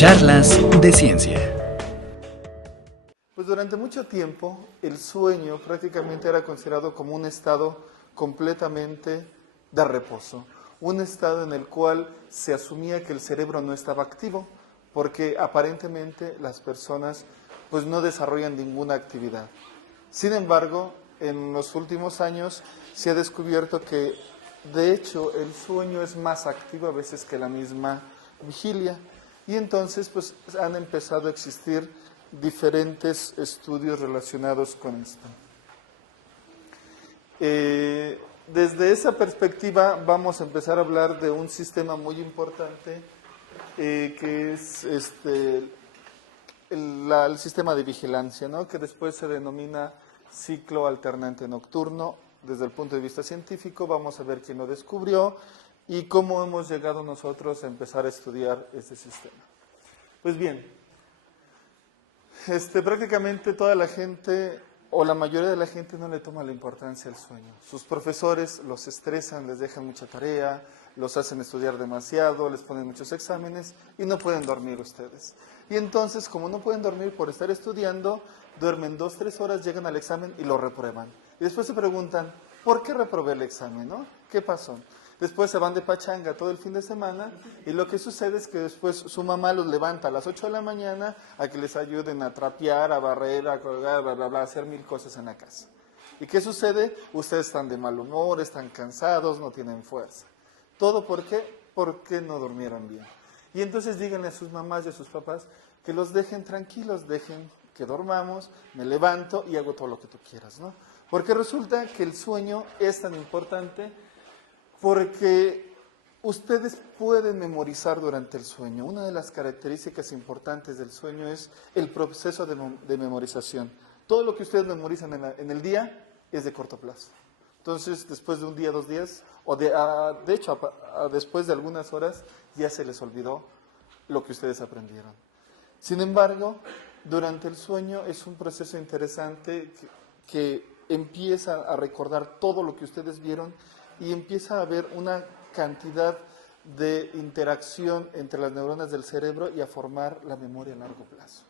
Charlas de Ciencia. Pues durante mucho tiempo el sueño prácticamente era considerado como un estado completamente de reposo, un estado en el cual se asumía que el cerebro no estaba activo, porque aparentemente las personas pues no desarrollan ninguna actividad. Sin embargo, en los últimos años se ha descubierto que de hecho el sueño es más activo a veces que la misma vigilia, y entonces pues han empezado a existir diferentes estudios relacionados con esto. Desde esa perspectiva vamos a empezar a hablar de un sistema muy importante que es el sistema de vigilancia, ¿no? Que después se denomina ciclo alternante nocturno. Desde el punto de vista científico vamos a ver quién lo descubrió y cómo hemos llegado nosotros a empezar a estudiar ese sistema. Pues bien, prácticamente toda la gente, o la mayoría de la gente, no le toma la importancia al sueño. Sus profesores los estresan, les dejan mucha tarea, los hacen estudiar demasiado, les ponen muchos exámenes y no pueden dormir ustedes. Y entonces, como no pueden dormir por estar estudiando, duermen 2-3 horas, llegan al examen y lo reprueban. Y después se preguntan, ¿por qué reprobé el examen, no? ¿Qué pasó? Después se van de pachanga todo el fin de semana y lo que sucede es que después su mamá los levanta a las 8 de la mañana a que les ayuden a trapear, a barrer, a colgar, bla, bla, bla, a hacer 1000 cosas en la casa. ¿Y qué sucede? Ustedes están de mal humor, están cansados, no tienen fuerza. ¿Todo por qué? Porque no durmieron bien. Y entonces díganle a sus mamás y a sus papás que los dejen tranquilos, dejen que dormamos, me levanto y hago todo lo que tú quieras, ¿no? Porque resulta que el sueño es tan importante porque ustedes pueden memorizar durante el sueño. Una de las características importantes del sueño es el proceso de memorización. Todo lo que ustedes memorizan en el día es de corto plazo. Entonces, después de un día, 2 días, o de hecho, después de algunas horas, ya se les olvidó lo que ustedes aprendieron. Sin embargo, durante el sueño es un proceso interesante que empieza a recordar todo lo que ustedes vieron y empieza a haber una cantidad de interacción entre las neuronas del cerebro y a formar la memoria a largo plazo.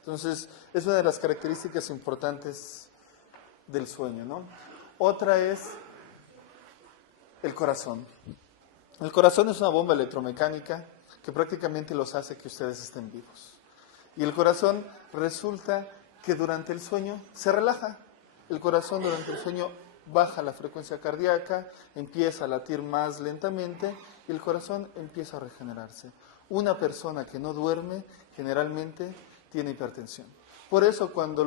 Entonces, es una de las características importantes del sueño, ¿no? Otra es el corazón. El corazón es una bomba electromecánica que prácticamente los hace que ustedes estén vivos. Y el corazón resulta que durante el sueño se relaja. El corazón durante el sueño baja la frecuencia cardíaca, empieza a latir más lentamente y el corazón empieza a regenerarse. Una persona que no duerme generalmente tiene hipertensión. Por eso cuando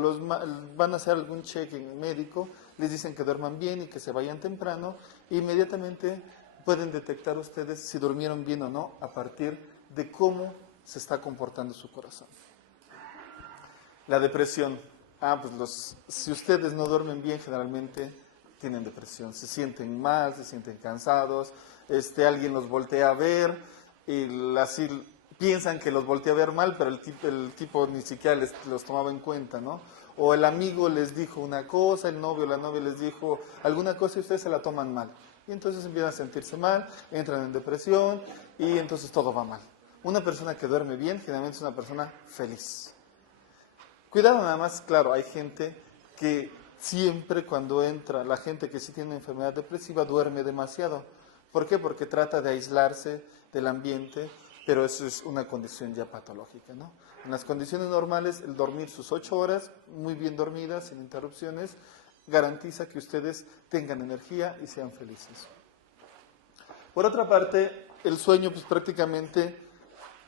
van a hacer algún cheque médico, les dicen que duerman bien y que se vayan temprano, e inmediatamente pueden detectar ustedes si durmieron bien o no a partir de cómo se está comportando su corazón. La depresión. Pues si ustedes no duermen bien, generalmente tienen depresión, se sienten mal, se sienten cansados, alguien los voltea a ver y así piensan que los voltea a ver mal, pero el tipo ni siquiera los tomaba en cuenta, ¿no? O el amigo les dijo una cosa, el novio o la novia les dijo alguna cosa y ustedes se la toman mal. Y entonces empiezan a sentirse mal, entran en depresión y entonces todo va mal. Una persona que duerme bien generalmente es una persona feliz. Cuidado nada más, claro, hay gente que siempre cuando entra, la gente que sí tiene una enfermedad depresiva duerme demasiado. ¿Por qué? Porque trata de aislarse del ambiente, pero eso es una condición ya patológica, ¿no? En las condiciones normales, el dormir sus 8 horas, muy bien dormidas, sin interrupciones, garantiza que ustedes tengan energía y sean felices. Por otra parte, el sueño pues prácticamente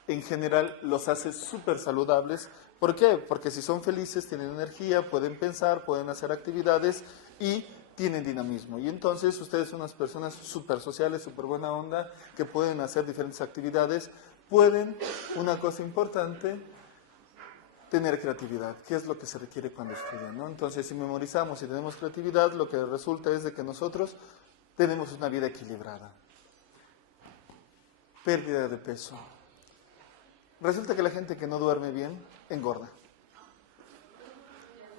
en general los hace súper saludables. ¿Por qué? Porque si son felices, tienen energía, pueden pensar, pueden hacer actividades y tienen dinamismo. Y entonces ustedes son unas personas súper sociales, súper buena onda, que pueden hacer diferentes actividades. Pueden, una cosa importante, tener creatividad, que es lo que se requiere cuando estudian, ¿no? Entonces, si memorizamos y tenemos creatividad, lo que resulta es de que nosotros tenemos una vida equilibrada. Pérdida de peso. Resulta que la gente que no duerme bien engorda.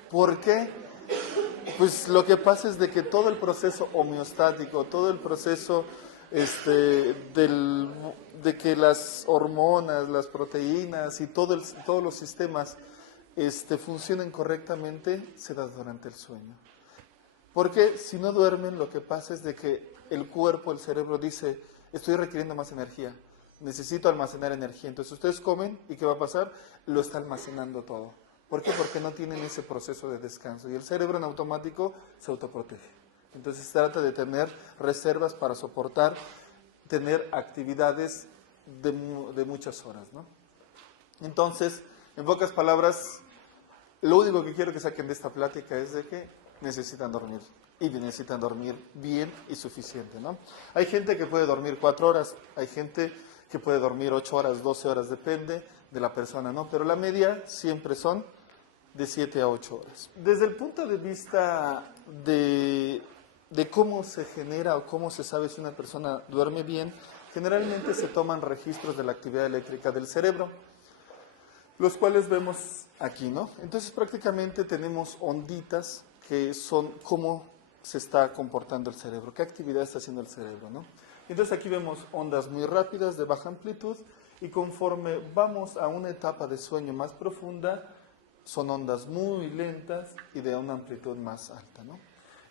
¿Por qué? Pues lo que pasa es de que todo el proceso homeostático, todo el proceso de que las hormonas, las proteínas y todos los sistemas funcionen correctamente, se da durante el sueño. Porque si no duermen, lo que pasa es de que el cuerpo, el cerebro dice, estoy requiriendo más energía, necesito almacenar energía. Entonces ustedes comen y ¿qué va a pasar? Lo está almacenando todo. ¿Por qué? Porque no tienen ese proceso de descanso y el cerebro en automático se autoprotege. Entonces trata de tener reservas para soportar, tener actividades de muchas horas, ¿no? Entonces, en pocas palabras, lo único que quiero que saquen de esta plática es de que necesitan dormir y necesitan dormir bien y suficiente, ¿no? Hay gente que puede dormir 4 horas, hay gente que puede dormir 8 horas, 12 horas, depende de la persona, ¿no? Pero la media siempre son de 7 a 8 horas. Desde el punto de vista de cómo se genera o cómo se sabe si una persona duerme bien, generalmente se toman registros de la actividad eléctrica del cerebro, los cuales vemos aquí, ¿no? Entonces prácticamente tenemos onditas que son cómo se está comportando el cerebro, qué actividad está haciendo el cerebro, ¿no? Entonces aquí vemos ondas muy rápidas de baja amplitud y conforme vamos a una etapa de sueño más profunda, son ondas muy lentas y de una amplitud más alta, ¿no?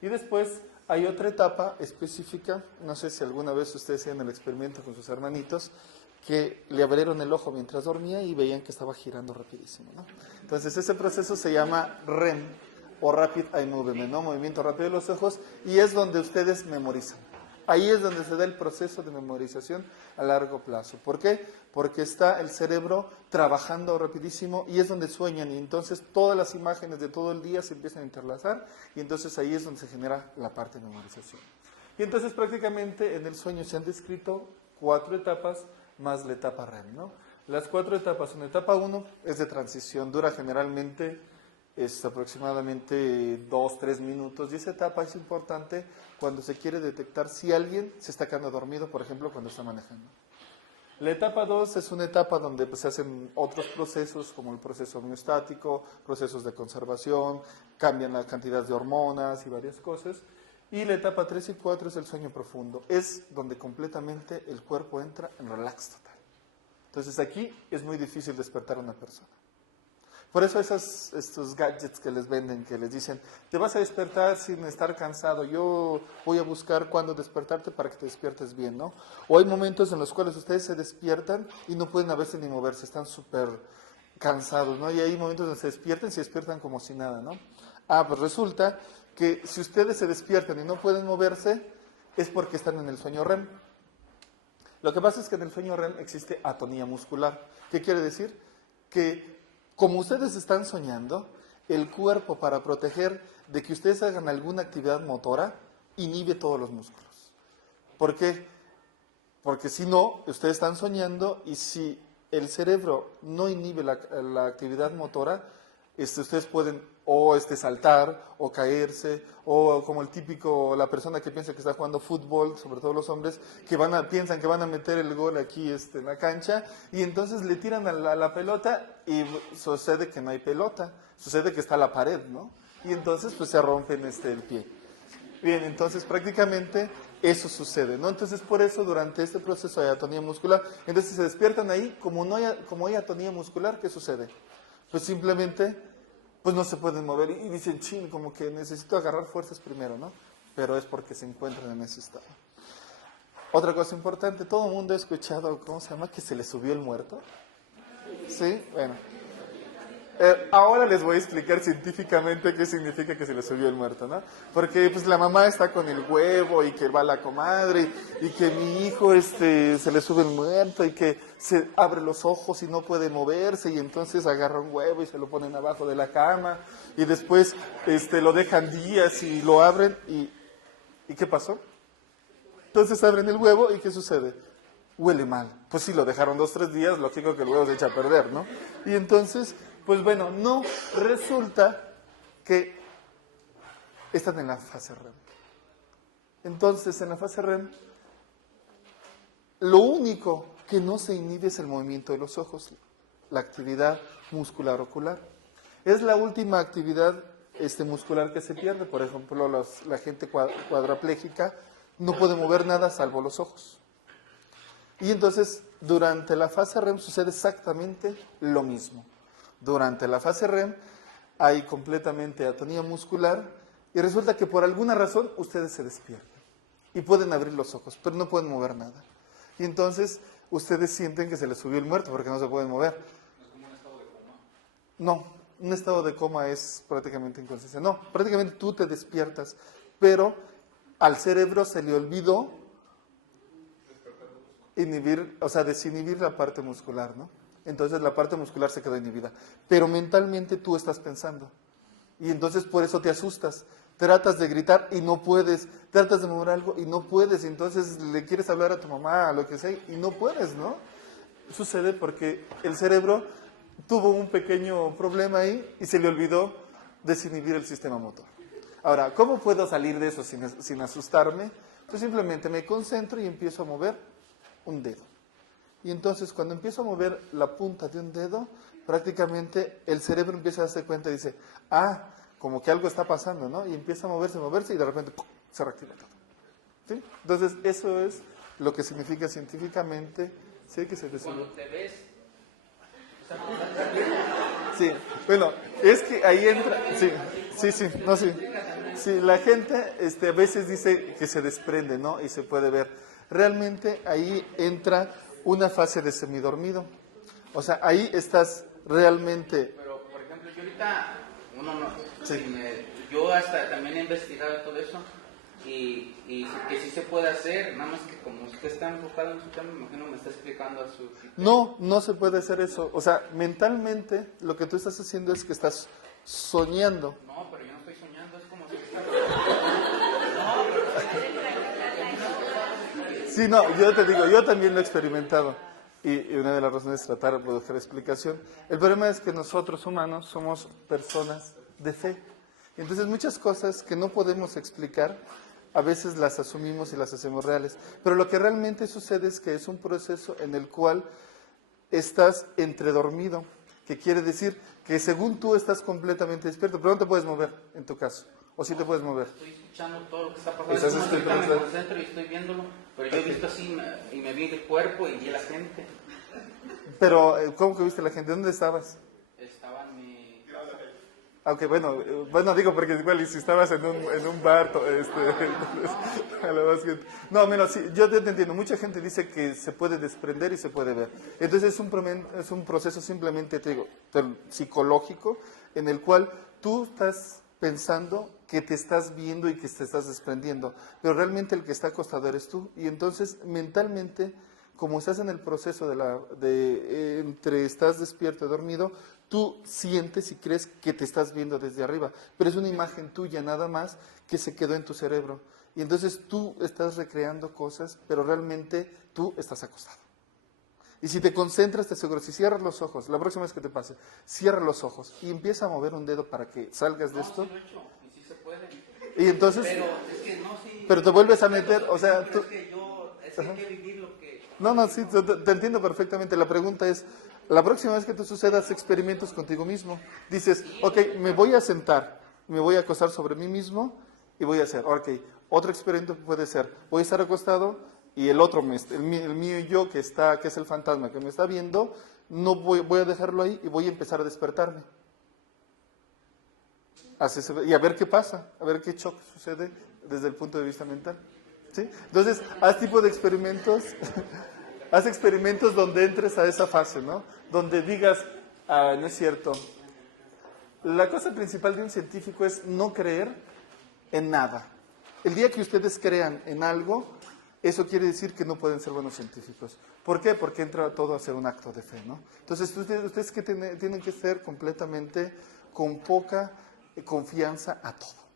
Y después hay otra etapa específica, no sé si alguna vez ustedes hicieron el experimento con sus hermanitos, que le abrieron el ojo mientras dormía y veían que estaba girando rapidísimo, ¿no? Entonces ese proceso se llama REM o Rapid Eye Movement, ¿no? Movimiento rápido de los ojos, y es donde ustedes memorizan. Ahí es donde se da el proceso de memorización a largo plazo. ¿Por qué? Porque está el cerebro trabajando rapidísimo y es donde sueñan y entonces todas las imágenes de todo el día se empiezan a interlazar y entonces ahí es donde se genera la parte de memorización. Y entonces prácticamente en el sueño se han descrito 4 etapas más la etapa REM, ¿no? Las 4 etapas, una etapa 1 es de transición, dura generalmente aproximadamente 2-3 minutos y esa etapa es importante cuando se quiere detectar si alguien se está quedando dormido, por ejemplo, cuando está manejando. La etapa 2 es una etapa donde pues, se hacen otros procesos como el proceso homeostático, procesos de conservación, cambian la cantidad de hormonas y varias cosas. Y la etapa 3 y 4 es el sueño profundo, es donde completamente el cuerpo entra en relax total. Entonces aquí es muy difícil despertar a una persona. Por eso estos gadgets que les venden, que les dicen, te vas a despertar sin estar cansado, yo voy a buscar cuándo despertarte para que te despiertes bien, ¿no? O hay momentos en los cuales ustedes se despiertan y no pueden a veces ni moverse, están súper cansados, ¿no? Y hay momentos donde se despiertan como si nada, ¿no? Pues resulta que si ustedes se despiertan y no pueden moverse, es porque están en el sueño REM. Lo que pasa es que en el sueño REM existe atonía muscular. ¿Qué quiere decir? Que como ustedes están soñando, el cuerpo, para proteger de que ustedes hagan alguna actividad motora, inhibe todos los músculos. ¿Por qué? Porque si no, ustedes están soñando y si el cerebro no inhibe la actividad motora, ustedes pueden o saltar o caerse, o como el típico, la persona que piensa que está jugando fútbol, sobre todo los hombres, que piensan que van a meter el gol aquí en la cancha, y entonces le tiran a la pelota y sucede que no hay pelota, sucede que está la pared, ¿no? Y entonces pues se rompen el pie. Bien, entonces prácticamente eso sucede, ¿no? Entonces por eso durante este proceso de atonía muscular, entonces se despiertan ahí, como hay atonía muscular, ¿qué sucede? Pues simplemente pues no se pueden mover y dicen, ching, como que necesito agarrar fuerzas primero, ¿no? Pero es porque se encuentran en ese estado. Otra cosa importante, todo el mundo ha escuchado, ¿cómo se llama? Que se le subió el muerto. ¿Sí? Bueno. Ahora les voy a explicar científicamente qué significa que se le subió el muerto, ¿no? Porque pues la mamá está con el huevo y que va la comadre y que mi hijo se le sube el muerto y que se abre los ojos y no puede moverse y entonces agarra un huevo y se lo ponen abajo de la cama y después lo dejan días y lo abren ¿y qué pasó? Entonces abren el huevo y ¿qué sucede? Huele mal. Pues si lo dejaron 2-3 días, lógico que el huevo se echa a perder, ¿no? Y entonces, pues bueno, no, resulta que están en la fase REM. Entonces, en la fase REM, lo único que no se inhibe es el movimiento de los ojos, la actividad muscular ocular. Es la última actividad muscular que se pierde. Por ejemplo, la gente cuadraplégica No puede mover nada salvo los ojos. Y entonces, durante la fase REM sucede exactamente lo mismo. Durante la fase REM hay completamente atonía muscular y resulta que por alguna razón ustedes se despiertan y pueden abrir los ojos, pero no pueden mover nada. Y entonces ustedes sienten que se les subió el muerto porque no se pueden mover. ¿No es como un estado de coma? No, un estado de coma es prácticamente inconsciencia. No, prácticamente tú te despiertas, pero al cerebro se le olvidó inhibir, o sea, desinhibir la parte muscular, ¿no? Entonces la parte muscular se quedó inhibida. Pero mentalmente tú estás pensando. Y entonces por eso te asustas. Tratas de gritar y no puedes. Tratas de mover algo y no puedes. Entonces le quieres hablar a tu mamá, a lo que sea, y no puedes, ¿no? Sucede porque el cerebro tuvo un pequeño problema ahí y se le olvidó desinhibir el sistema motor. Ahora, ¿cómo puedo salir de eso sin asustarme? Pues simplemente me concentro y empiezo a mover un dedo. Y entonces cuando empiezo a mover la punta de un dedo, prácticamente el cerebro empieza a darse cuenta y dice, ah, como que algo está pasando, ¿no? Y empieza a moverse y de repente ¡pum!, se reactiva todo. ¿Sí? Entonces eso es lo que significa científicamente, ¿sí? Que se Cuando te ves, sí, bueno, es que ahí entra, sí, la gente a veces dice que se desprende, ¿no? Y se puede ver. Realmente ahí entra una fase de semidormido. O sea, ahí estás realmente... pero por ejemplo, yo ahorita, Sí. yo hasta también he investigado todo eso y que sí se puede hacer, nada más que como usted está enfocado en su tema, me imagino me está explicando a su... No se puede hacer eso. O sea, mentalmente lo que tú estás haciendo es que estás soñando. No, pero yo no estoy soñando, es como si Sí, no, yo te digo, yo también lo he experimentado. Y una de las razones es tratar de buscar explicación. El problema es que nosotros humanos somos personas de fe. Entonces muchas cosas que no podemos explicar, a veces las asumimos y las hacemos reales. Pero lo que realmente sucede es que es un proceso en el cual estás entredormido, que quiere decir que según tú estás completamente despierto, pero no te puedes mover en tu caso. ¿O sí te puedes mover? estoy escuchando todo lo que está pasando, Estás es como si ahorita me escuchando. concentro y estoy viéndolo, pero yo he visto así y me vi el cuerpo y vi a la gente. Pero, ¿cómo que viste a la gente? ¿Dónde estabas? Estaba en mi... Aunque bueno, digo porque igual y si estabas en un bar, a la más gente. No, menos, sí, yo te entiendo. Mucha gente dice que se puede desprender y se puede ver. Entonces es un proceso simplemente, te digo, psicológico, en el cual tú estás pensando que te estás viendo y que te estás desprendiendo, pero realmente el que está acostado eres tú. Y entonces mentalmente, como estás en el proceso entre estás despierto y dormido, tú sientes y crees que te estás viendo desde arriba, pero es una imagen tuya nada más que se quedó en tu cerebro. Y entonces tú estás recreando cosas, pero realmente tú estás acostado. Y si te concentras, te aseguro, si cierras los ojos, la próxima vez que te pase, cierra los ojos y empieza a mover un dedo para que salgas de esto. Sí lo he hecho, y sí se puede. Y entonces, Pero es que no, sí... pero te vuelves a meter, o sea, pero tú... es que hay que vivir lo que... No, sí, te entiendo perfectamente. La pregunta es, la próxima vez que te suceda, haz experimentos contigo mismo. Dices, ok, me voy a sentar, me voy a acostar sobre mí mismo y voy a hacer, ok, otro experimento puede ser, voy a estar acostado y el otro, el mío yo que es el fantasma que me está viendo, no voy a dejarlo ahí y voy a empezar a despertarme. Y a ver qué pasa, a ver qué choque sucede desde el punto de vista mental. ¿Sí? Entonces, haz tipo de experimentos, haz experimentos donde entres a esa fase, ¿no? Donde digas, no es cierto. La cosa principal de un científico es no creer en nada. El día que ustedes crean en algo, eso quiere decir que no pueden ser buenos científicos. ¿Por qué? Porque entra todo a ser un acto de fe, ¿no? Entonces, ustedes que tienen que ser completamente con poca confianza a todo.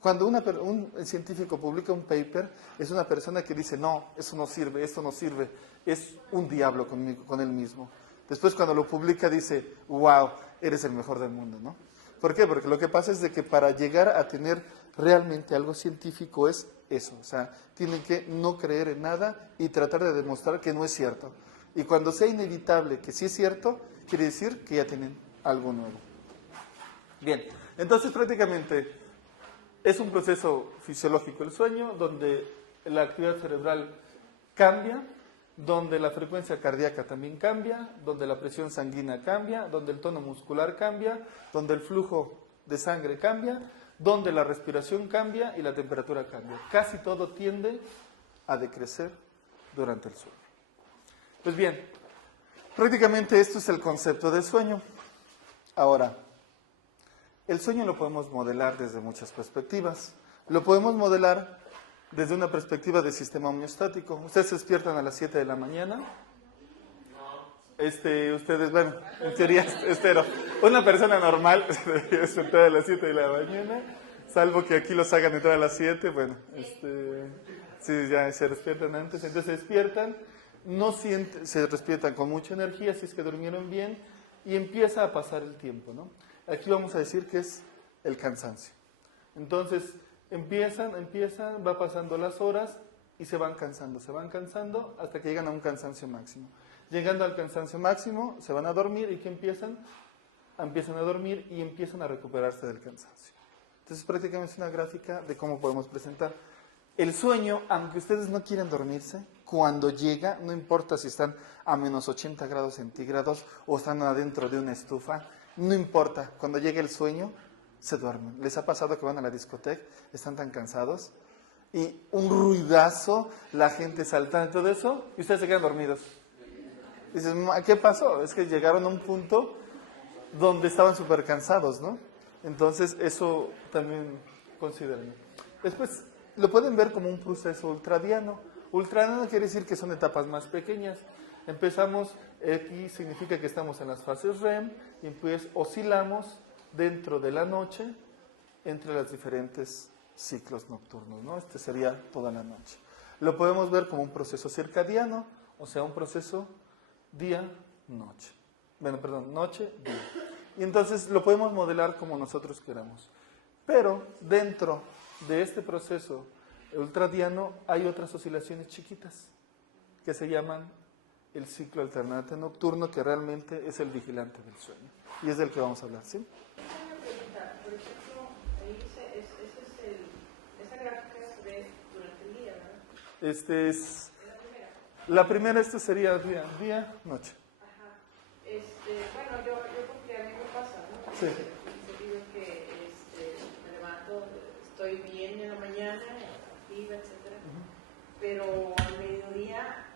Cuando un científico publica un paper, es una persona que dice, no, eso no sirve, esto no sirve, es un diablo con él mismo. Después cuando lo publica dice, wow, eres el mejor del mundo, ¿no? ¿Por qué? Porque lo que pasa es de que para llegar a tener realmente algo científico es eso, o sea, tienen que no creer en nada y tratar de demostrar que no es cierto. Y cuando sea inevitable que sí es cierto, quiere decir que ya tienen algo nuevo. Bien, entonces prácticamente... Es un proceso fisiológico el sueño, donde la actividad cerebral cambia, donde la frecuencia cardíaca también cambia, donde la presión sanguínea cambia, donde el tono muscular cambia, donde el flujo de sangre cambia, donde la respiración cambia y la temperatura cambia. Casi todo tiende a decrecer durante el sueño. Pues bien, prácticamente esto es el concepto del sueño. Ahora, el sueño lo podemos modelar desde muchas perspectivas. Lo podemos modelar desde una perspectiva de sistema homeostático. Ustedes se despiertan a las 7 de la mañana. Ustedes, bueno, en teoría espero, una persona normal se debe despertar a las 7 de la mañana, salvo que aquí los hagan entrar a las 7, bueno, sí, ya se despiertan antes, entonces se despiertan, se despiertan con mucha energía, si es que durmieron bien, y empieza a pasar el tiempo, ¿no? Aquí vamos a decir que es el cansancio. Entonces, empiezan, va pasando las horas y se van cansando hasta que llegan a un cansancio máximo. Llegando al cansancio máximo, se van a dormir y ¿qué empiezan? Empiezan a dormir y empiezan a recuperarse del cansancio. Entonces, prácticamente es una gráfica de cómo podemos presentar. El sueño, aunque ustedes no quieran dormirse, cuando llega, no importa si están a menos 80 grados centígrados o están adentro de una estufa, no importa, cuando llega el sueño, se duermen. ¿Les ha pasado que van a la discoteca, están tan cansados y un ruidazo, la gente saltando y todo eso, y ustedes se quedan dormidos? Dices, ¿qué pasó? Es que llegaron a un punto donde estaban súper cansados, ¿no? Entonces, eso también consideren. Después, lo pueden ver como un proceso ultradiano. Ultradiano quiere decir que son etapas más pequeñas. Empezamos, aquí significa que estamos en las fases REM, y pues oscilamos dentro de la noche entre los diferentes ciclos nocturnos, ¿no? Este sería toda la noche. Lo podemos ver como un proceso circadiano, o sea, un proceso día-noche. Bueno, perdón, noche-día. Y entonces lo podemos modelar como nosotros queramos. Pero dentro de este proceso ultradiano hay otras oscilaciones chiquitas que se llaman el ciclo alternante nocturno, que realmente es el vigilante del sueño. Y es del que vamos a hablar, ¿sí? Una pregunta, por ejemplo, ahí esa gráfica se ve durante el día, ¿verdad? La primera, esto sería día-noche. Ajá. Bueno, yo porque a mí me pasa, ¿no? Sí. En el sentido que me levanto, estoy bien en la mañana, activa, etcétera, pero al mediodía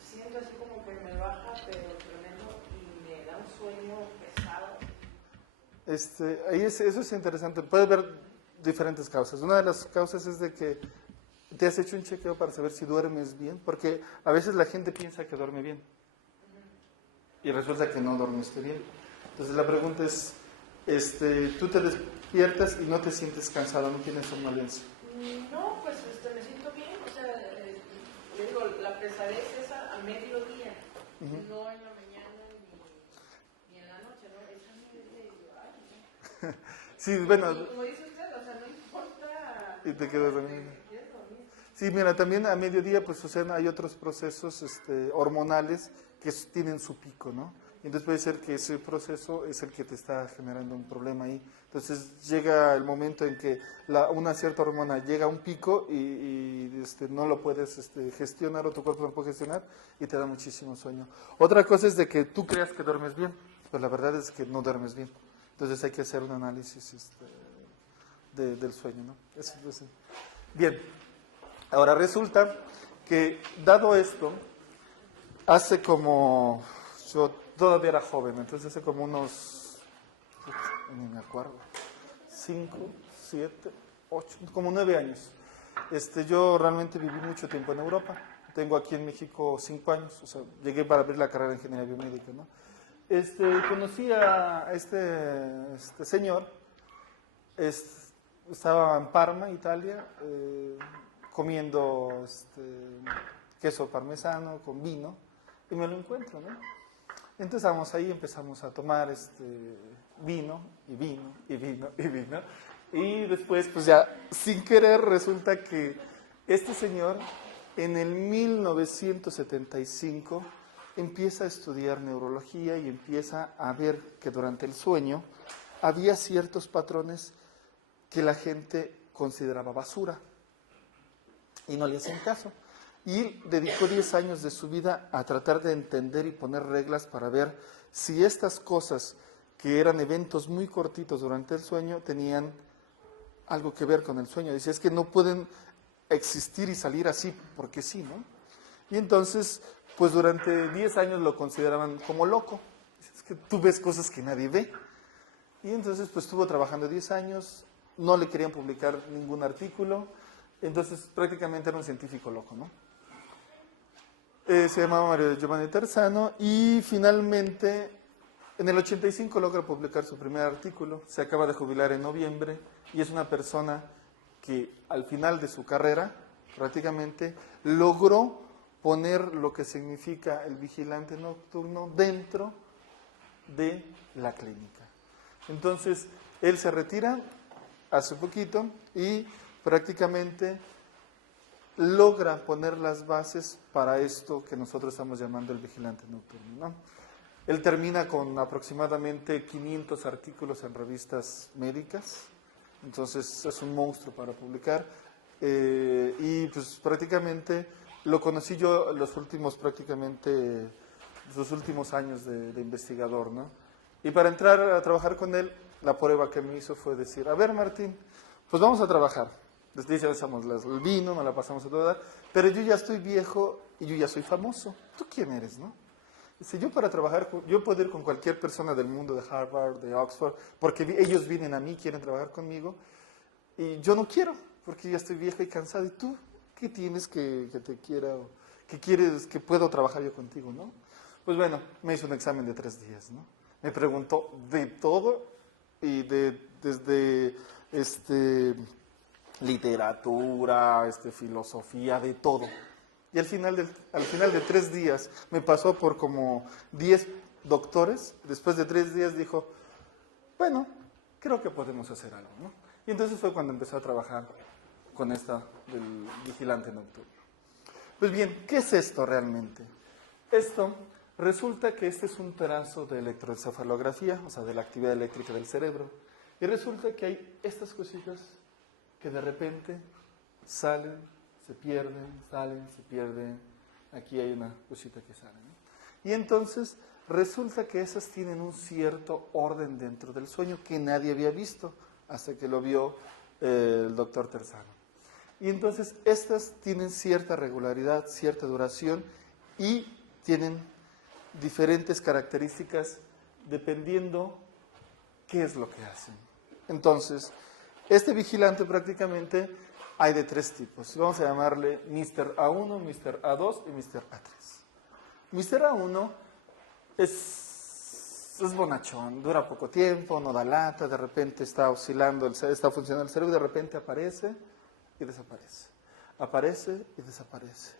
siento así como que me baja, pero tremendo, y me da un sueño pesado. Eso es interesante. Puede haber diferentes causas. Una de las causas es de que te has hecho un chequeo para saber si duermes bien, porque a veces la gente piensa que duerme bien y resulta que no dormiste bien. Entonces la pregunta es, ¿tú te despiertas y no te sientes cansado, no tienes somnolencia? No, pues me siento bien, o sea, le digo, la pesadez es a mediodía, no en la mañana ni en la noche, ¿no? Es a mediodía y yo, ay, Sí, bueno. y como dice usted, o sea, no importa. Y te quedas dormido. ¿Quieres dormir? Sí, mira, también a mediodía, pues, o sea, hay otros procesos hormonales que tienen su pico, ¿no? Y entonces puede ser que ese proceso es el que te está generando un problema ahí. Entonces llega el momento en que una cierta hormona llega a un pico y no lo puedes gestionar, o tu cuerpo no lo puede gestionar y te da muchísimo sueño. Otra cosa es de que tú creas que duermes bien, pues la verdad es que no duermes bien. Entonces hay que hacer un análisis del sueño, ¿no? Bien, ahora resulta que dado esto, hace como, yo todavía era joven, entonces hace como unos, ni me acuerdo, 5, 7, 8, como 9 años. Yo realmente viví mucho tiempo en Europa. Tengo aquí en México 5 años, o sea, llegué para abrir la carrera de ingeniería biomédica, ¿no? Conocí a este señor, estaba en Parma, Italia, comiendo queso parmesano con vino, y me lo encuentro, ¿no? Entonces estábamos ahí, empezamos a tomar vino, y vino, y vino, y vino, y después, pues ya, sin querer, resulta que este señor, en el 1975, empieza a estudiar neurología y empieza a ver que durante el sueño había ciertos patrones que la gente consideraba basura y no le hacían caso. Y dedicó 10 años de su vida a tratar de entender y poner reglas para ver si estas cosas, que eran eventos muy cortitos durante el sueño, tenían algo que ver con el sueño. Dice, es que no pueden existir y salir así, porque sí, ¿no? Y entonces, pues durante 10 años lo consideraban como loco. Es que tú ves cosas que nadie ve. Y entonces, pues estuvo trabajando 10 años, no le querían publicar ningún artículo, entonces prácticamente era un científico loco, ¿no? Se llamaba Mario Giovanni Terzano y finalmente en el 85 logra publicar su primer artículo, se acaba de jubilar en noviembre y es una persona que al final de su carrera prácticamente logró poner lo que significa el vigilante nocturno dentro de la clínica. Entonces, él se retira hace poquito y prácticamente logra poner las bases para esto que nosotros estamos llamando el vigilante nocturno, ¿no? Él termina con aproximadamente 500 artículos en revistas médicas, entonces es un monstruo para publicar, y pues prácticamente lo conocí yo los últimos sus últimos años de investigador, ¿no? Y para entrar a trabajar con él, la prueba que me hizo fue decir, a ver Martín, pues vamos a trabajar. Les dice, echamos el vino, nos la pasamos a toda edad, pero yo ya estoy viejo y yo ya soy famoso. ¿Tú quién eres, no? Dice, yo para trabajar, yo puedo ir con cualquier persona del mundo, de Harvard, de Oxford, porque ellos vienen a mí, quieren trabajar conmigo, y yo no quiero, porque ya estoy viejo y cansado. ¿Y tú qué tienes que te quiera, o qué quieres que puedo trabajar yo contigo, no? Pues bueno, me hizo un examen de 3 días, ¿no? Me preguntó de todo, y desde literatura, filosofía, de todo. Y al final de 3 días me pasó por como 10 doctores. Después de 3 días dijo, bueno, creo que podemos hacer algo, ¿no? Y entonces fue cuando empezó a trabajar con esta del vigilante nocturno. Pues bien, ¿qué es esto realmente? Esto resulta que este es un trazo de electroencefalografía, o sea, de la actividad eléctrica del cerebro. Y resulta que hay estas cositas que de repente salen, se pierden, salen, se pierden. Aquí hay una cosita que sale, ¿no? Y entonces resulta que esas tienen un cierto orden dentro del sueño que nadie había visto hasta que lo vio el doctor Terzano. Y entonces estas tienen cierta regularidad, cierta duración y tienen diferentes características dependiendo qué es lo que hacen. Entonces, este vigilante prácticamente hay de 3 tipos. Vamos a llamarle Mr. A1, Mr. A2 y Mr. A3. Mr. A1 es bonachón, dura poco tiempo, no da lata, de repente está oscilando, está funcionando el cerebro, de repente aparece y desaparece. Aparece y desaparece.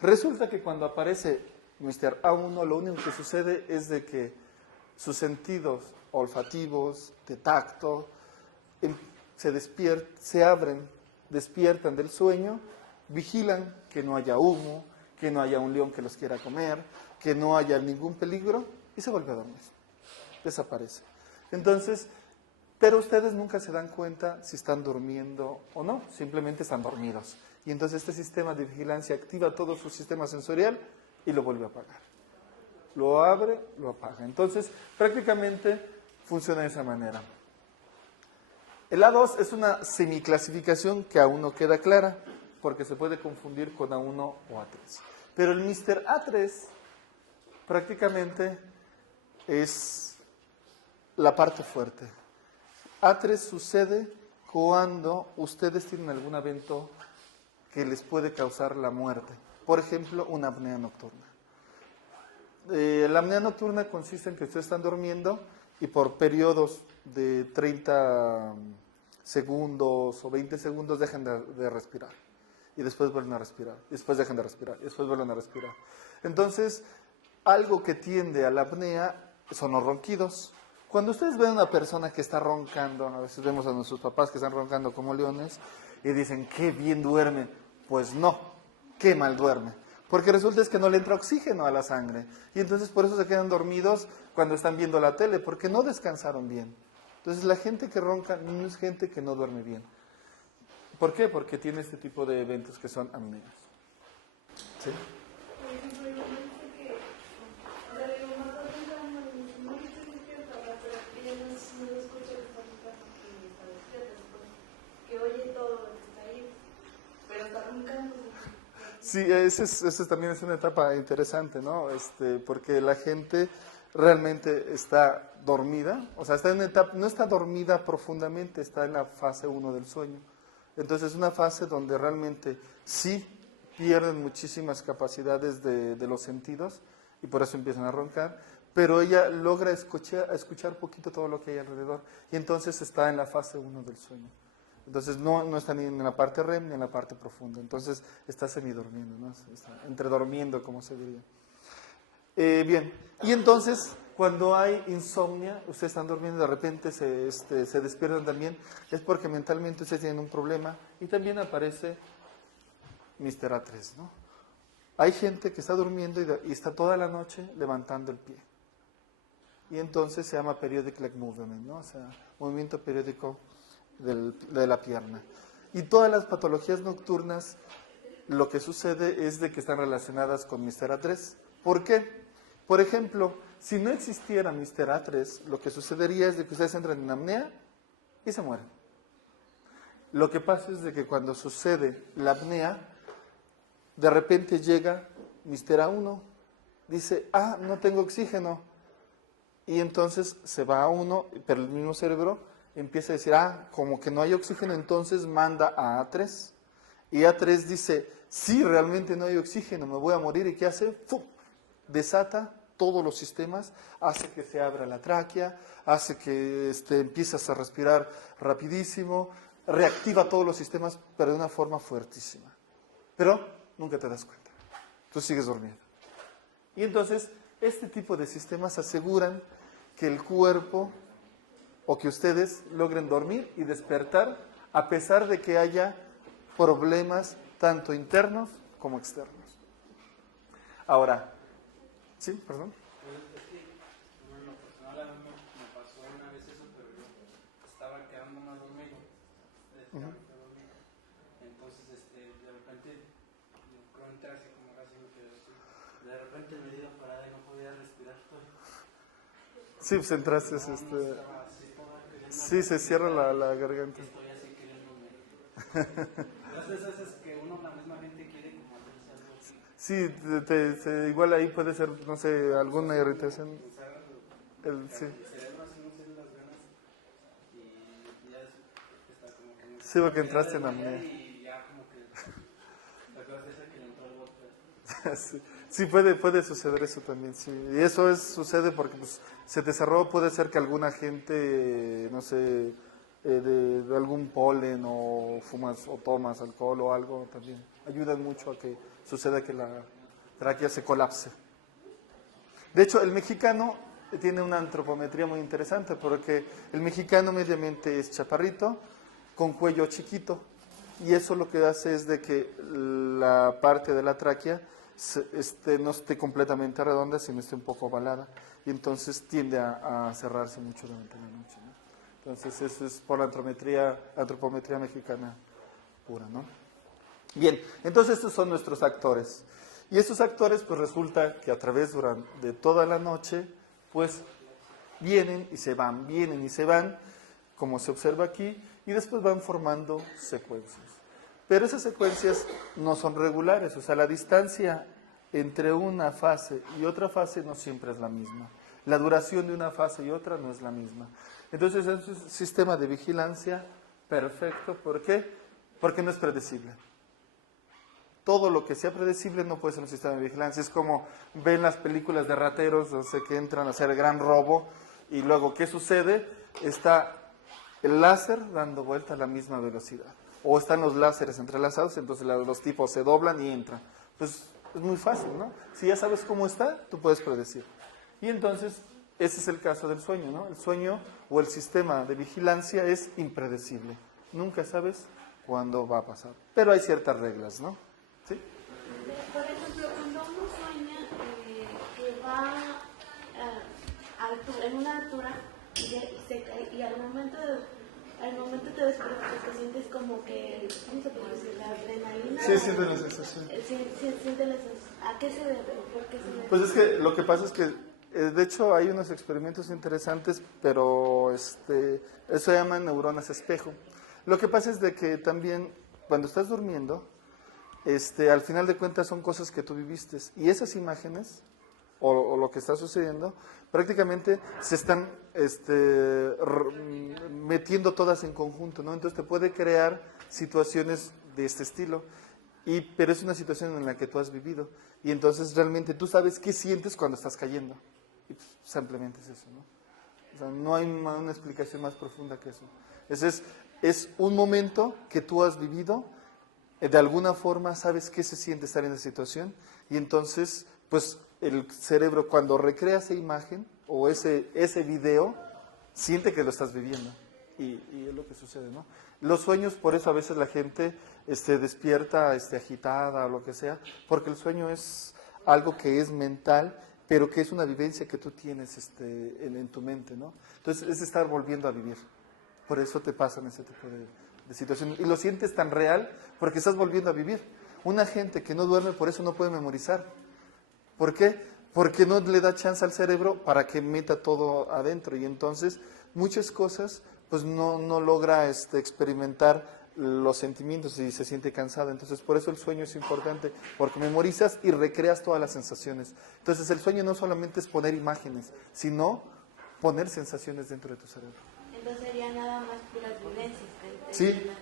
Resulta que cuando aparece Mr. A1, lo único que sucede es de que sus sentidos olfativos, de tacto, se abren, despiertan del sueño, vigilan que no haya humo, que no haya un león que los quiera comer, que no haya ningún peligro y se vuelve a dormir. Desaparece. Entonces, pero ustedes nunca se dan cuenta si están durmiendo o no, simplemente están dormidos. Y entonces este sistema de vigilancia activa todo su sistema sensorial y lo vuelve a apagar. Lo abre, lo apaga. Entonces, prácticamente funciona de esa manera. El A2 es una semiclasificación que aún no queda clara, porque se puede confundir con A1 o A3. Pero el Mr. A3 prácticamente es la parte fuerte. A3 sucede cuando ustedes tienen algún evento que les puede causar la muerte. Por ejemplo, una apnea nocturna. La apnea nocturna consiste en que ustedes están durmiendo y por periodos de 30 segundos o 20 segundos dejan de respirar. Y después vuelven a respirar. Y después dejan de respirar. Y después vuelven a respirar. Entonces, algo que tiende a la apnea son los ronquidos. Cuando ustedes ven a una persona que está roncando, a veces vemos a nuestros papás que están roncando como leones y dicen, qué bien duerme. Pues no, qué mal duerme. Porque resulta es que no le entra oxígeno a la sangre. Y entonces por eso se quedan dormidos cuando están viendo la tele, porque no descansaron bien. Entonces la gente que ronca no es gente que no duerme bien. ¿Por qué? Porque tiene este tipo de eventos que son apneas. ¿Sí? Por ejemplo, mi mamá dice que, o sea, mi mamá está pensando y me dice, no, yo estoy despierta, ¿verdad? Pero ella no escucha que está roncando y está despierta, pues, que oye todo lo que está ahí, pero está roncando. Sí, ese también es una etapa interesante, ¿no? Porque la gente realmente está dormida, o sea, está en una etapa, no está dormida profundamente, está en la fase 1 del sueño. Entonces es una fase donde realmente sí pierden muchísimas capacidades de los sentidos y por eso empiezan a roncar, pero ella logra escuchar poquito todo lo que hay alrededor y entonces está en la fase 1 del sueño. Entonces no está ni en la parte REM ni en la parte profunda, entonces está semidormiendo, ¿no? Está entredormiendo, como se diría. Bien, y entonces cuando hay insomnia, ustedes están durmiendo y de repente se despiertan también, es porque mentalmente ustedes tienen un problema y también aparece Mr. A3, ¿no? Hay gente que está durmiendo y está toda la noche levantando el pie. Y entonces se llama periodic leg movement, ¿no? O sea, movimiento periódico de la pierna. Y todas las patologías nocturnas, lo que sucede es de que están relacionadas con Mr. A3. ¿Por qué? Por ejemplo, si no existiera Mr. A3, lo que sucedería es de que ustedes entran en apnea y se mueren. Lo que pasa es de que cuando sucede la apnea, de repente llega Mr. A1, dice, no tengo oxígeno. Y entonces se va a 1, pero el mismo cerebro empieza a decir, como que no hay oxígeno, entonces manda a A3. Y A3 dice, sí, realmente no hay oxígeno, me voy a morir. ¿Y qué hace? ¡Fum! Desata todos los sistemas, hace que se abra la tráquea, hace que empiezas a respirar rapidísimo, reactiva todos los sistemas, pero de una forma fuertísima. Pero nunca te das cuenta. Tú sigues durmiendo. Y entonces, este tipo de sistemas aseguran que el cuerpo o que ustedes logren dormir y despertar a pesar de que haya problemas tanto internos como externos. Ahora, ¿sí? Perdón. Es que, en lo personal, a mí me pasó una vez eso, pero yo estaba quedando más dormido. Entonces, de repente, yo creo entré así como casi me quedé así. De repente me dio parada y no podía respirar todo. Sí, pues entraste, sí, se cierra la garganta. Estoy así queriéndome. Entonces, esas que uno, la misma gente quiere como hacerse algo así. Sí, igual ahí puede ser, no sé, alguna irritación. Sí. El cerebro así no se las ganas y ya está como que... Sí, porque entraste en apnea. Y ya como que... La cosa es que le entró el golpe. Sí, puede suceder eso también, sí. Y eso sucede porque pues, se te cerró, puede ser que alguna gente, no sé, de algún polen o fumas o tomas alcohol o algo también. Ayudan mucho a que suceda que la tráquea se colapse. De hecho, el mexicano tiene una antropometría muy interesante porque el mexicano mediamente es chaparrito, con cuello chiquito. Y eso lo que hace es de que la parte de la tráquea no esté completamente redonda, sino esté un poco ovalada. Y entonces tiende a cerrarse mucho durante la noche, ¿no? Entonces eso es por la antropometría mexicana pura, ¿no? Bien, entonces estos son nuestros actores. Y estos actores pues resulta que a través de toda la noche pues vienen y se van, como se observa aquí, y después van formando secuencias. Pero esas secuencias no son regulares, o sea, la distancia entre una fase y otra fase no siempre es la misma. La duración de una fase y otra no es la misma. Entonces es un sistema de vigilancia perfecto. ¿Por qué? Porque no es predecible. Todo lo que sea predecible no puede ser un sistema de vigilancia. Es como ven las películas de rateros, o sea, que entran a hacer el gran robo y luego, ¿qué sucede? Está el láser dando vuelta a la misma velocidad. O están los láseres entrelazados, entonces los tipos se doblan y entran. Pues es muy fácil, ¿no? Si ya sabes cómo está, tú puedes predecir. Y entonces, ese es el caso del sueño, ¿no? El sueño o el sistema de vigilancia es impredecible. Nunca sabes cuándo va a pasar. Pero hay ciertas reglas, ¿no? ¿Sí? Por ejemplo, cuando uno sueña que va en una altura y se cae, y al momento al momento te despiertas, te sientes como que, ¿cómo se puede decir? La adrenalina. Sí, sientes la sensación. Siente la sensación. ¿A qué se debe? ¿Por qué se debe? Pues es que lo que pasa es que, de hecho, hay unos experimentos interesantes, pero eso se llama neuronas espejo. Lo que pasa es de que también, cuando estás durmiendo, al final de cuentas son cosas que tú viviste. Y esas imágenes, o lo que está sucediendo, prácticamente se están metiendo todas en conjunto, ¿no? Entonces te puede crear situaciones de este estilo, pero es una situación en la que tú has vivido. Y entonces realmente tú sabes qué sientes cuando estás cayendo. Y pues, simplemente es eso, ¿no? O sea, no hay una explicación más profunda que eso. Es un momento que tú has vivido, de alguna forma sabes qué se siente estar en esa situación, y entonces, pues, el cerebro cuando recrea esa imagen o ese video, siente que lo estás viviendo. Y es lo que sucede, ¿no? Los sueños, por eso a veces la gente despierta agitada o lo que sea, porque el sueño es algo que es mental, pero que es una vivencia que tú tienes en tu mente, ¿no? Entonces es estar volviendo a vivir. Por eso te pasan ese tipo de situaciones. Y lo sientes tan real porque estás volviendo a vivir. Una gente que no duerme por eso no puede memorizar. ¿Por qué? Porque no le da chance al cerebro para que meta todo adentro. Y entonces muchas cosas pues no logra experimentar los sentimientos y se siente cansado. Entonces por eso el sueño es importante, porque memorizas y recreas todas las sensaciones. Entonces el sueño no solamente es poner imágenes, sino poner sensaciones dentro de tu cerebro. Entonces sería nada más puras vivencias.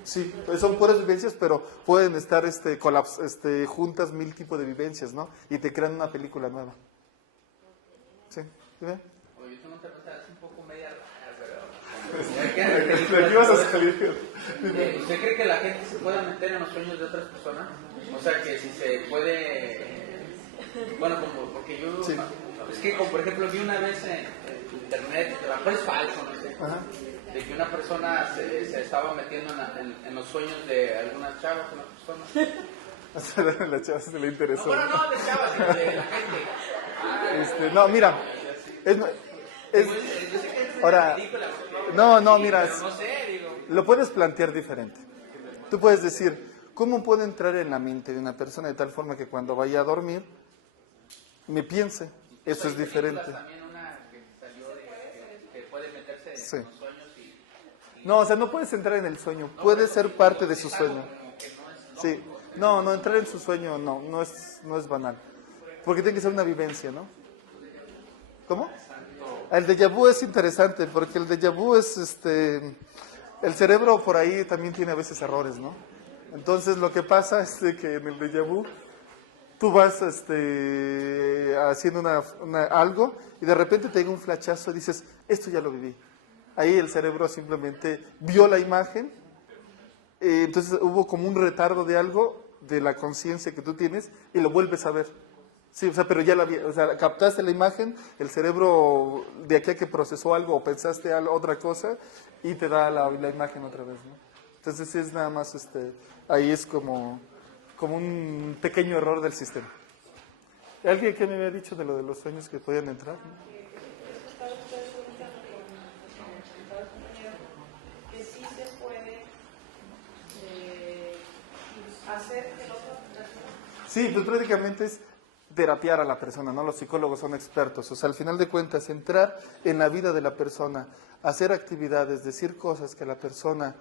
Sí, pues son puras vivencias, pero pueden estar juntas 1000 tipos de vivencias, ¿no? Y te crean una película nueva. Sí, ¿dime? Oye, tú no te pasas un poco media rara, ¿De aquí vas a salir? ¿Usted cree que la gente se pueda meter en los sueños de otras personas? O sea, que si se puede... Bueno, porque yo... Sí. Es que, como por ejemplo, vi una vez en internet, a lo mejor es falso, no sé, Ajá. de que una persona se estaba metiendo en los sueños de algunas chavas, unas personas. A la chava se le interesó. No, bueno, no de chavas, sino de la gente. No, mira, Yo sé que es ahora, película, no, mira, pero no sé, digo. lo puedes plantear diferente. Tú puedes decir, ¿cómo puedo entrar en la mente de una persona de tal forma que cuando vaya a dormir me piense? Eso es diferente. También una que salió que puede meterse Sí. en los sueños y No, o sea, no puedes entrar en el sueño, puede ser parte de su sueño. Sí, no, entrar en su sueño no es banal, porque tiene que ser una vivencia, ¿no? ¿Cómo? El déjà vu es interesante, porque el déjà vu es, el cerebro por ahí también tiene a veces errores, ¿no? Entonces lo que pasa es de que en el déjà vu tú vas haciendo algo y de repente te llega un flachazo y dices, esto ya lo viví. Ahí el cerebro simplemente vio la imagen, entonces hubo como un retardo de algo, de la conciencia que tú tienes, y lo vuelves a ver. Sí, o sea, pero ya captaste la imagen, el cerebro de aquí a que procesó algo o pensaste otra cosa y te da la imagen otra vez, ¿no? Entonces es nada más, ahí es como un pequeño error del sistema. ¿Alguien que me había dicho de lo de los sueños que podían entrar? ¿No? Que sí se puede hacer que la otra persona... Sí, pues prácticamente es terapiar a la persona, ¿no? Los psicólogos son expertos. O sea, al final de cuentas, entrar en la vida de la persona, hacer actividades, decir cosas que la persona,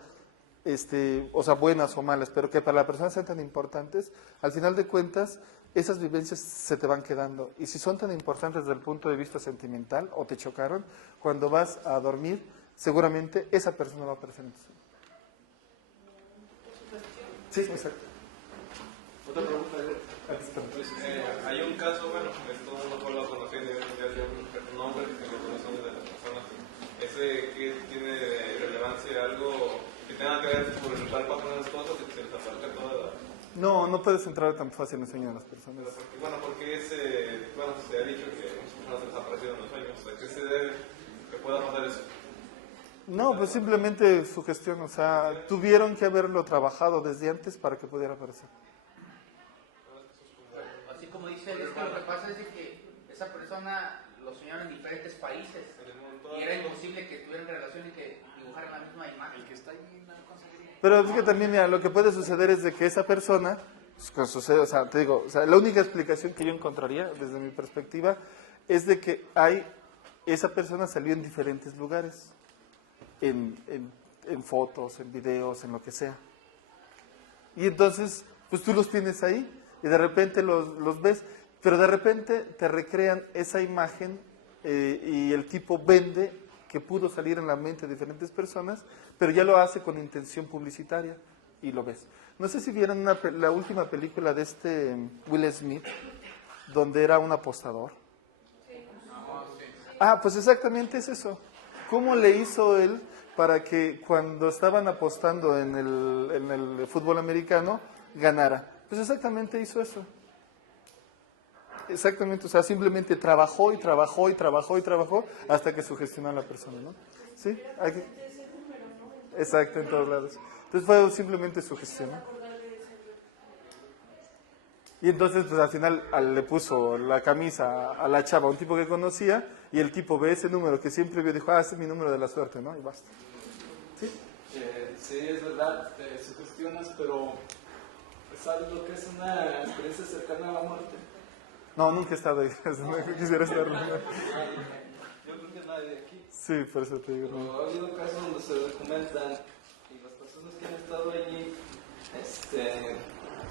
o sea, buenas o malas, pero que para la persona sean tan importantes, al final de cuentas, esas vivencias se te van quedando. Y si son tan importantes desde el punto de vista sentimental o te chocaron, cuando vas a dormir, seguramente esa persona va a aparecer en tu sueño. Sí, exacto. Otra pregunta. Pues, Hay un caso, bueno, esto no fue lo conocido, ya un nombre que lo conocemos de las personas. Ese que tiene relevancia, algo que tenga que ver por estar pasando las cosas y que se les aparezca toda la... No puedes entrar tan fácil en el sueño de las personas. Porque se ha dicho que a muchas personas se les ha aparecido en los sueños. O sea, ¿qué se debe que pueda pasar eso? No, pues simplemente su gestión, o sea, tuvieron que haberlo trabajado desde antes para que pudiera aparecer. así como dice él, es que lo que pasa es de que esa persona lo soñaron en diferentes países. Tenemos Y era imposible que tuvieran relación y que dibujaran la misma imagen. Pero es que también, mira, lo que puede suceder es de que esa persona, pues, sucede, o sea, te digo, o sea, la única explicación que yo encontraría, desde mi perspectiva, es de que esa persona salió en diferentes lugares, en fotos, en videos, en lo que sea. Y entonces, pues tú los tienes ahí, y de repente los ves, pero de repente te recrean esa imagen, y el tipo vende que pudo salir en la mente de diferentes personas, pero ya lo hace con intención publicitaria y lo ves. No sé si vieron la última película de Will Smith, donde era un apostador. Ah, pues exactamente es eso. ¿Cómo le hizo él para que cuando estaban apostando en el fútbol americano ganara? Pues exactamente hizo eso. Exactamente, o sea, simplemente trabajó y trabajó y trabajó y trabajó hasta que sugestionó a la persona, ¿no? ¿Sí? Aquí. Exacto, en todos lados. Entonces fue simplemente sugestión, ¿no? Y entonces, pues al final le puso la camisa a la chava, un tipo que conocía, y el tipo ve ese número que siempre vio y dijo, ese es mi número de la suerte, ¿no? Y basta. ¿Sí? Sí, es verdad, te sugestionas, pero ¿sabes lo que es una experiencia cercana a la muerte? No, nunca he estado ahí, no quisiera estar. Yo creo que nadie de aquí. Sí, por eso te digo. Pero ha habido casos donde se documentan y las personas que han estado allí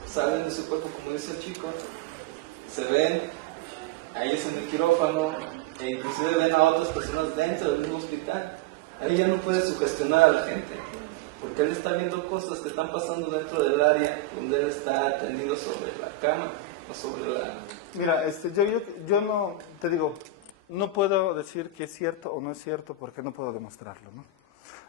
salen de su cuerpo, como dice el chico, se ven, ahí es en el quirófano, e inclusive ven a otras personas dentro del mismo hospital. Ahí ya no puede sugestionar a la gente, porque él está viendo cosas que están pasando dentro del área donde él está tendido sobre la cama o sobre la... Mira, yo no, te digo, no puedo decir que es cierto o no es cierto porque no puedo demostrarlo, ¿no?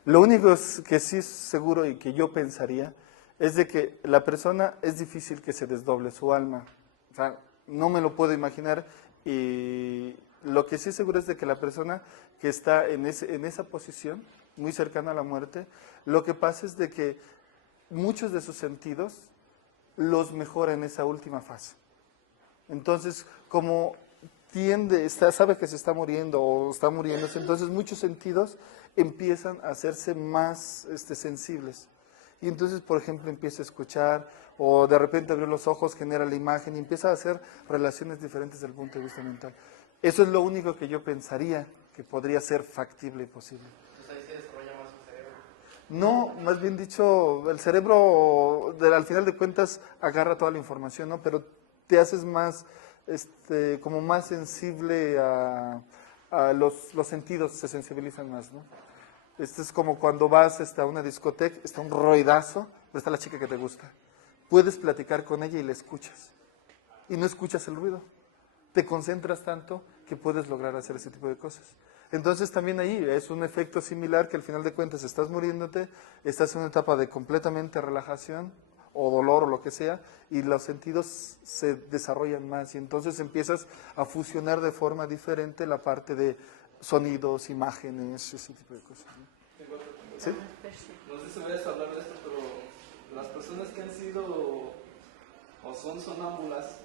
Lo único que sí es seguro y que yo pensaría es de que la persona es difícil que se desdoble su alma. O sea, no me lo puedo imaginar, y lo que sí es seguro es de que la persona que está en esa posición, muy cercana a la muerte, lo que pasa es de que muchos de sus sentidos los mejora en esa última fase. Entonces, como sabe que se está muriendo o está muriéndose, entonces muchos sentidos empiezan a hacerse más sensibles. Y entonces, por ejemplo, empieza a escuchar, o de repente abre los ojos, genera la imagen y empieza a hacer relaciones diferentes desde el punto de vista mental. Eso es lo único que yo pensaría que podría ser factible y posible. Entonces ahí se desarrolla más el cerebro. No, más bien dicho, el cerebro al final de cuentas agarra toda la información, ¿no? Pero te haces más, como más sensible a los sentidos, se sensibilizan más, ¿no? Esto es como cuando vas a una discoteca, está un ruidazo, pero está la chica que te gusta. Puedes platicar con ella y la escuchas. Y no escuchas el ruido. Te concentras tanto que puedes lograr hacer ese tipo de cosas. Entonces también ahí es un efecto similar, que al final de cuentas estás muriéndote, estás en una etapa de completamente relajación o dolor o lo que sea, y los sentidos se desarrollan más y entonces empiezas a fusionar de forma diferente la parte de sonidos, imágenes, ese tipo de cosas, ¿no? ¿Sí? No sé si vayas a hablar de esto, pero las personas que han sido o son sonámbulas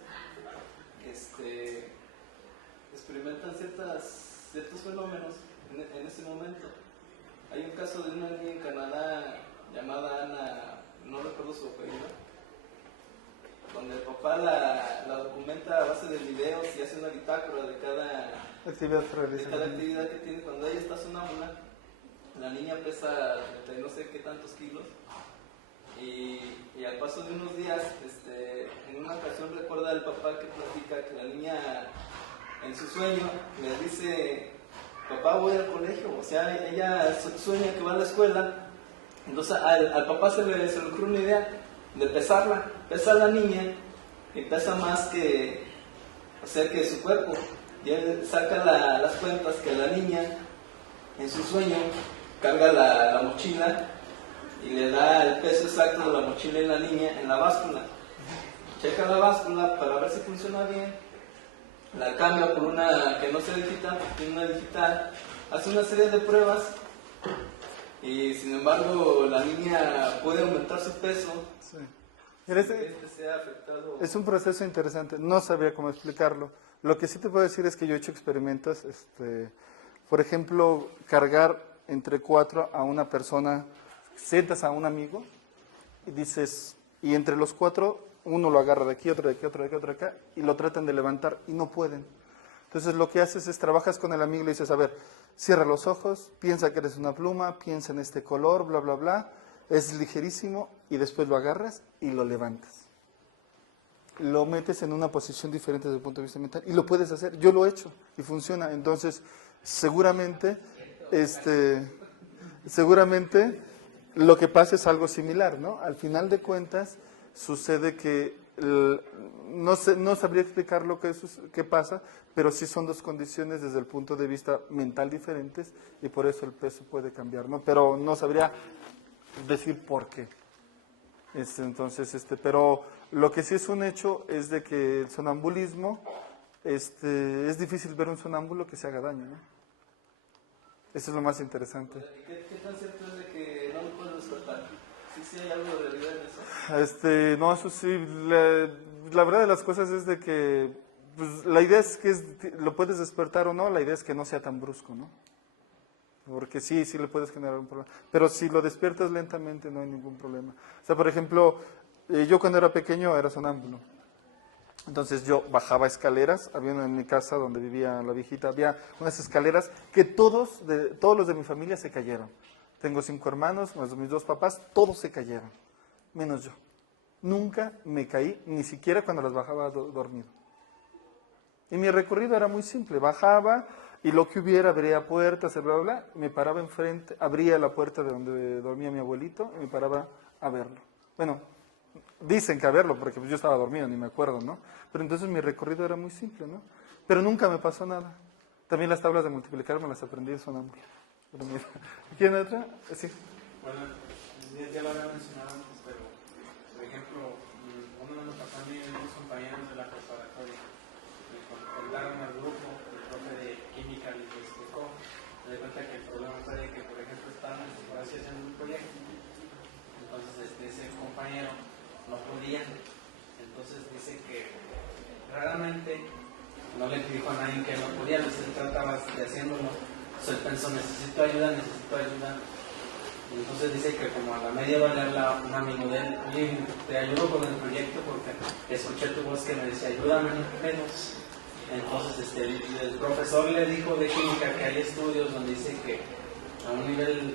experimentan ciertos fenómenos en ese momento. Hay un caso de una niña en Canadá llamada Ana, no recuerdo su apellido, donde el papá la documenta a base de videos y hace una bitácora de cada actividad que tiene. Cuando ella está sonámbula, la niña pesa no sé qué tantos kilos, y al paso de unos días, en una ocasión recuerda al papá que platica que la niña en su sueño le dice: papá, voy al colegio. O sea, ella sueña que va a la escuela. Entonces al papá se le ocurre una idea de pesarla. Pesa a la niña y pesa más que su cuerpo. Y él saca las cuentas que la niña en su sueño carga la mochila y le da el peso exacto de la mochila en la niña en la báscula. Checa la báscula para ver si funciona bien, la cambia por una que no sea digital, tiene una digital, hace una serie de pruebas y sin embargo la niña puede aumentar su peso. Sí. Sea afectado. Es un proceso interesante, no sabría cómo explicarlo, Lo que sí te puedo decir es que yo he hecho experimentos, por ejemplo, cargar entre 4 a una persona, sientas a un amigo y dices, y entre los 4, uno lo agarra de aquí, otro de aquí, otro de aquí, otro de acá, y lo tratan de levantar y no pueden. Entonces lo que haces es, trabajas con el amigo y le dices, a ver, cierra los ojos, piensa que eres una pluma, piensa en este color, bla, bla, bla, es ligerísimo, y después lo agarras y lo levantas. Lo metes en una posición diferente desde el punto de vista mental, y lo puedes hacer, yo lo he hecho, y funciona. Entonces, seguramente lo que pasa es algo similar, ¿no? Al final de cuentas, sucede que, no sabría explicar lo que pasa, pero sí son dos condiciones desde el punto de vista mental diferentes, y por eso el peso puede cambiar, ¿no? Pero no sabría decir por qué. Entonces, pero lo que sí es un hecho es de que el sonambulismo, es difícil ver un sonámbulo que se haga daño, ¿no? Eso es lo más interesante. ¿Qué tan cierto es de que no lo puedes despertar? ¿Sí hay algo de realidad en eso? No, eso sí, la verdad de las cosas es de que, pues, la idea es que lo puedes despertar o no, la idea es que no sea tan brusco, ¿no? Porque sí le puedes generar un problema. Pero si lo despiertas lentamente no hay ningún problema. O sea, por ejemplo, yo cuando era pequeño era sonámbulo. Entonces yo bajaba escaleras, había una en mi casa donde vivía la viejita, había unas escaleras que todos los de mi familia se cayeron. Tengo 5 hermanos, más mis 2 papás, todos se cayeron, menos yo. Nunca me caí, ni siquiera cuando las bajaba dormido. Y mi recorrido era muy simple, bajaba y lo que hubiera, abría puertas, bla, bla, bla, me paraba enfrente, abría la puerta de donde dormía mi abuelito y me paraba a verlo. Bueno, dicen que a verlo, porque pues yo estaba dormido, ni me acuerdo, ¿no? Pero entonces mi recorrido era muy simple, ¿no? Pero nunca me pasó nada. También las tablas de multiplicar me las aprendí de sonámbulo. ¿Quién otra? Sí. Bueno, ya lo había mencionado antes, pero por ejemplo, uno de los pasó a mí, unos compañeros de la preparatoria, me contaron al grupo, el profe de química les explicó, me di cuenta que el problema fue de que, por ejemplo, estaban por así haciendo un proyecto, entonces ese compañero no podía, entonces dice que raramente no le dijo a nadie que no podía, se trataba de haciéndolo. Entonces él pensó, necesito ayuda. Y entonces dice que como a la media hora le habla un amigo de él, oye, te ayudo con el proyecto porque escuché tu voz que me decía, ayúdame menos. Entonces el profesor le dijo de química que hay estudios donde dice que a un nivel,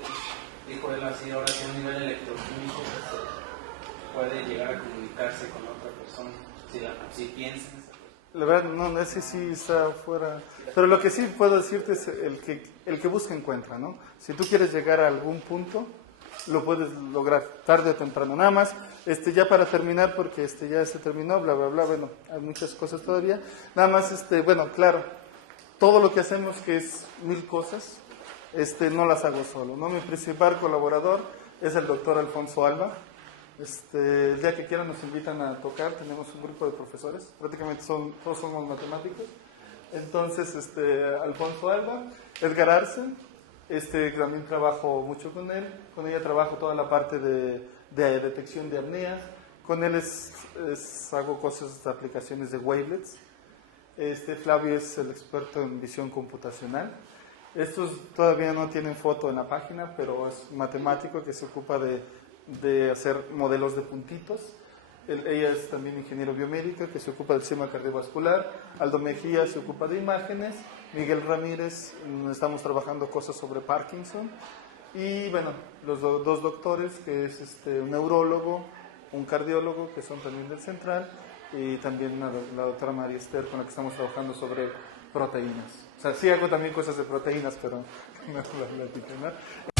dijo él así, ahora sí a un nivel electroquímico se puede llegar a comunicarse con otra persona, si piensa. La verdad, no, ese sí está fuera. Pero lo que sí puedo decirte es el que busca encuentra, ¿no? Si tú quieres llegar a algún punto, lo puedes lograr, tarde o temprano. Nada más, ya para terminar, porque ya se terminó, bla, bla, bla, bueno, hay muchas cosas todavía. Nada más, bueno, claro, todo lo que hacemos, que es 1000 cosas, no las hago solo, ¿no? Mi principal colaborador es el doctor Alfonso Alba. El día que quieran nos invitan a tocar, tenemos un grupo de profesores, prácticamente todos somos matemáticos. Entonces, Alfonso Alba, Edgar Arce, también trabajo mucho con ella trabajo toda la parte de detección de apneas, con él hago cosas de aplicaciones de wavelets. Flavio es el experto en visión computacional. Estos todavía no tienen foto en la página, pero es matemático que se ocupa de hacer modelos de puntitos. Ella es también ingeniero biomédico que se ocupa del sistema cardiovascular. Aldo Mejía se ocupa de imágenes. Miguel Ramírez, estamos trabajando cosas sobre Parkinson. Y bueno, los 2 doctores, que es un neurólogo, un cardiólogo, que son también del Central, y también la doctora María Esther, con la que estamos trabajando sobre proteínas. O sea, sí hago también cosas de proteínas, pero no la platico, ¿no?